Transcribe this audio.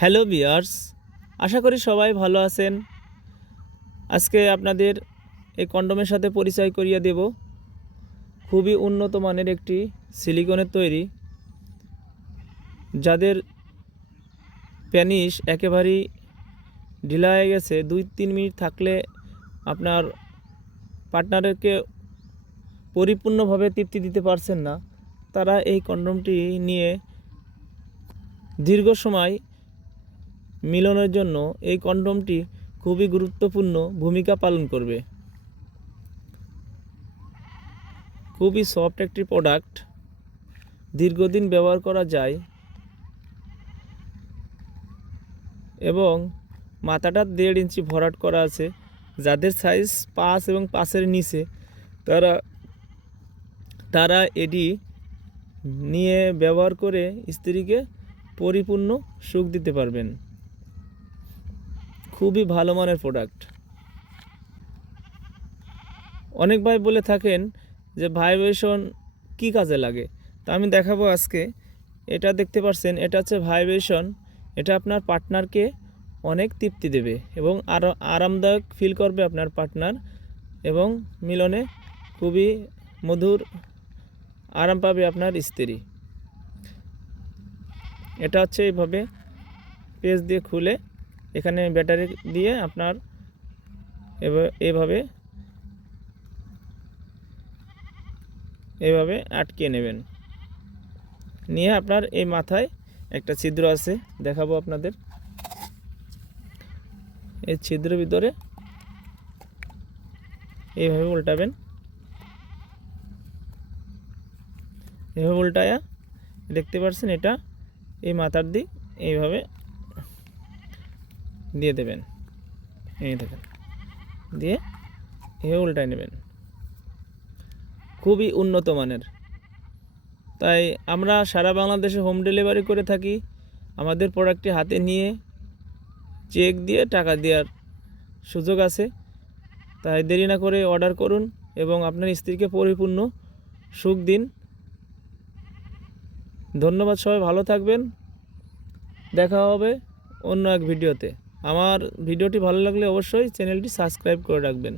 Hello বিয়ার্স আশা করি সবাই ভালো আছেন। আজকে আপনাদের এই কন্ডোমের সাথে পরিচয় করিয়ে দেব। খুবই উন্নত মানের একটি সিলিকনের তৈরি, যাদের প্যানিস একেবারেই ঢিলা হয়ে গেছে। দুই তিন মিনিট থাকলে আপনার পার্টনারকে পরিপূর্ণভাবে তৃপ্তি দিতে পারছেন না। তারা এই কন্ডোমটি নিয়ে দীর্ঘ সময় মিলনের জন্য এই কন্ডোমটি খুবই গুরুত্বপূর্ণ ভূমিকা পালন করবে। খুবই সফট একটি প্রোডাক্ট। দীর্ঘদিন ব্যবহার করা যায়। এবং মাথাটা দেড় ইঞ্চি ভরাট করা আছে। যাদের সাইজ পাঁচ এবং পাঁচের নিচে, তারা তারা এটি নিয়ে ব্যবহার করে স্ত্রীকে পরিপূর্ণ সুখ দিতে পারবেন। খুবই ভালো মানের প্রোডাক্ট অনেক ভাই বলে থাকেন যে ভাইব্রেশন কি কাজে লাগে? তা আমি দেখাবো আজকে। এটা দেখতে পাচ্ছেন এটা হচ্ছে ভাইব্রেশন এটা আপনার পার্টনারকে অনেক তৃপ্তি দেবে এবং আরও আরামদায়ক ফিল করবে আপনার পার্টনার এবং মিলনে খুবই মধুর আরাম পাবে আপনার স্ত্রী। এটা হচ্ছে এইভাবে পেজ দিয়ে খুলে এখানে ব্যাটারি দিয়ে আপনার এভাবে এভাবে আটকে নেবেন। নিয়ে আপনার এই মাথায় একটা ছিদ্র আছে, দেখাবো আপনাদের। এই ছিদ্রের ভিতরে এইভাবে উল্টাবেন। এভাবে উল্টায়া, দেখতে পাচ্ছেন এটা? এই মাথার দিক এইভাবে দিয়ে দেবেন। এই দেখেন, দিয়ে এভাবে উল্টায় নেবেন। খুবই উন্নত মানের। তাই আমরা সারা বাংলাদেশে হোম ডেলিভারি করে থাকি। আমাদের প্রোডাক্টটি হাতে নিয়ে চেক দিয়ে টাকা দেওয়ার সুযোগ আছে। তাই দেরি না করে অর্ডার করুন এবং আপনার স্ত্রীকে পরিপূর্ণ সুখ দিন। ধন্যবাদ সবাই, ভালো থাকবেন। দেখা হবে অন্য এক ভিডিওতে আমার ভিডিওটি ভালো লাগলে অবশ্যই চ্যানেলটি সাবস্ক্রাইব করে রাখবেন।